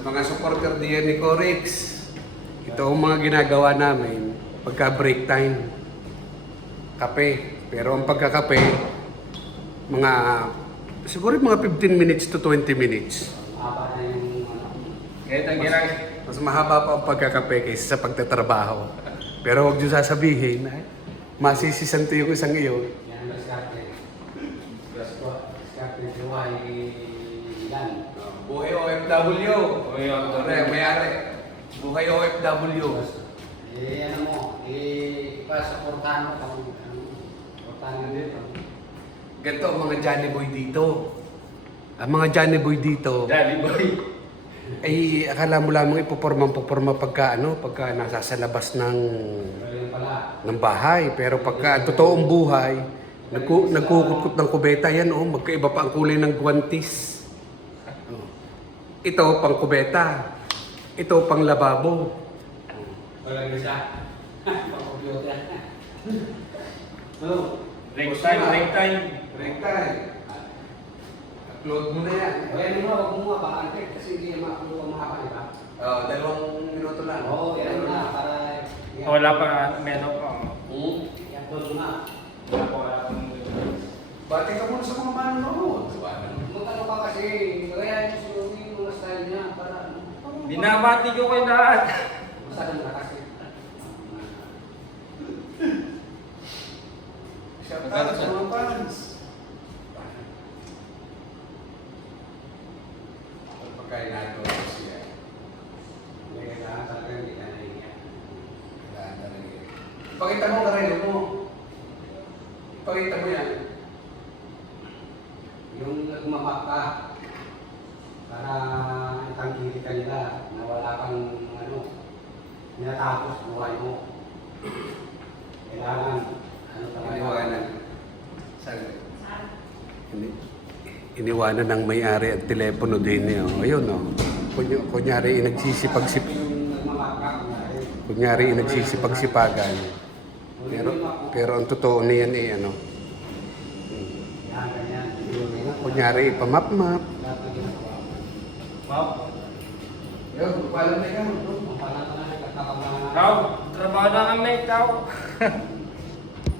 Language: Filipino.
mga supporter diyan ni Corex, ito ang mga ginagawa namin pagka break time. Kape. Pero ang pagkakape, siguro mga 15 minutes to 20 minutes. Kahit ang Mas mahaba pa ang pagkakape kaysa sa pagtatrabaho. Pero huwag niyo sasabihin, masisisanto yung isang iyo. Yan ang diskarte. Diskarte buhay yan. Buhay OFW. Buhay OFW. May-ari. Buhay OFW. Ano mo, ipasaportahan mo kung portahan mo dito. Ganito ang mga Johnny Boy dito. Ang mga Johnny Boy dito, Daddy boy. ay akala mo lamang ipoporma pagka nasa sa labas Ganyan pala. ng bahay. Pero pagka totoong buhay, nagkukupkut ng kubeta yan, magkaiba pa ang kulay ng guwantes. Ito pang kubeta. Ito pang lababo. Walang isa. Pang-computer. Break time, break time. Break time. Upload mo na yan. Huwag mo nga ba? Kasi hindi makakuha ang mahaba, di ba? 2 minuto lang. Oo, yan na. Para... Wala pa, meron pa. I-upload mo na. Wala pa. Bati ka muna sa mga manonood. Magkano ka kasi, kaya yung mga style niya para... Binabati ko kayo lahat. Masagan ka kasi. Shout out sa mga fans. Pagkain natin ito siya. Hindi kailangan talaga hindi ka nahihiya. Pakita mo karelo mo. Pakita mo yan. Yung nagmamak ka, para itangkili ka nila na wala kang tinatapos buhay mo. Kailangan, talaga. Iniwanan. Iniwanan ng may-ari at telepono din niya. Ayun kunyari nagsisipag-sip. Yung nagmamak ka, Kunyari nagsisipag-sipagan. Pero ang totoo niyan yan, ganyan. kunyari ipamap-map. Lahat ng ginagawa. Wow. Yun, pala na yan. Ang pala ka na, nagkakabahan na. Ikaw, trabaho na kami, ikaw.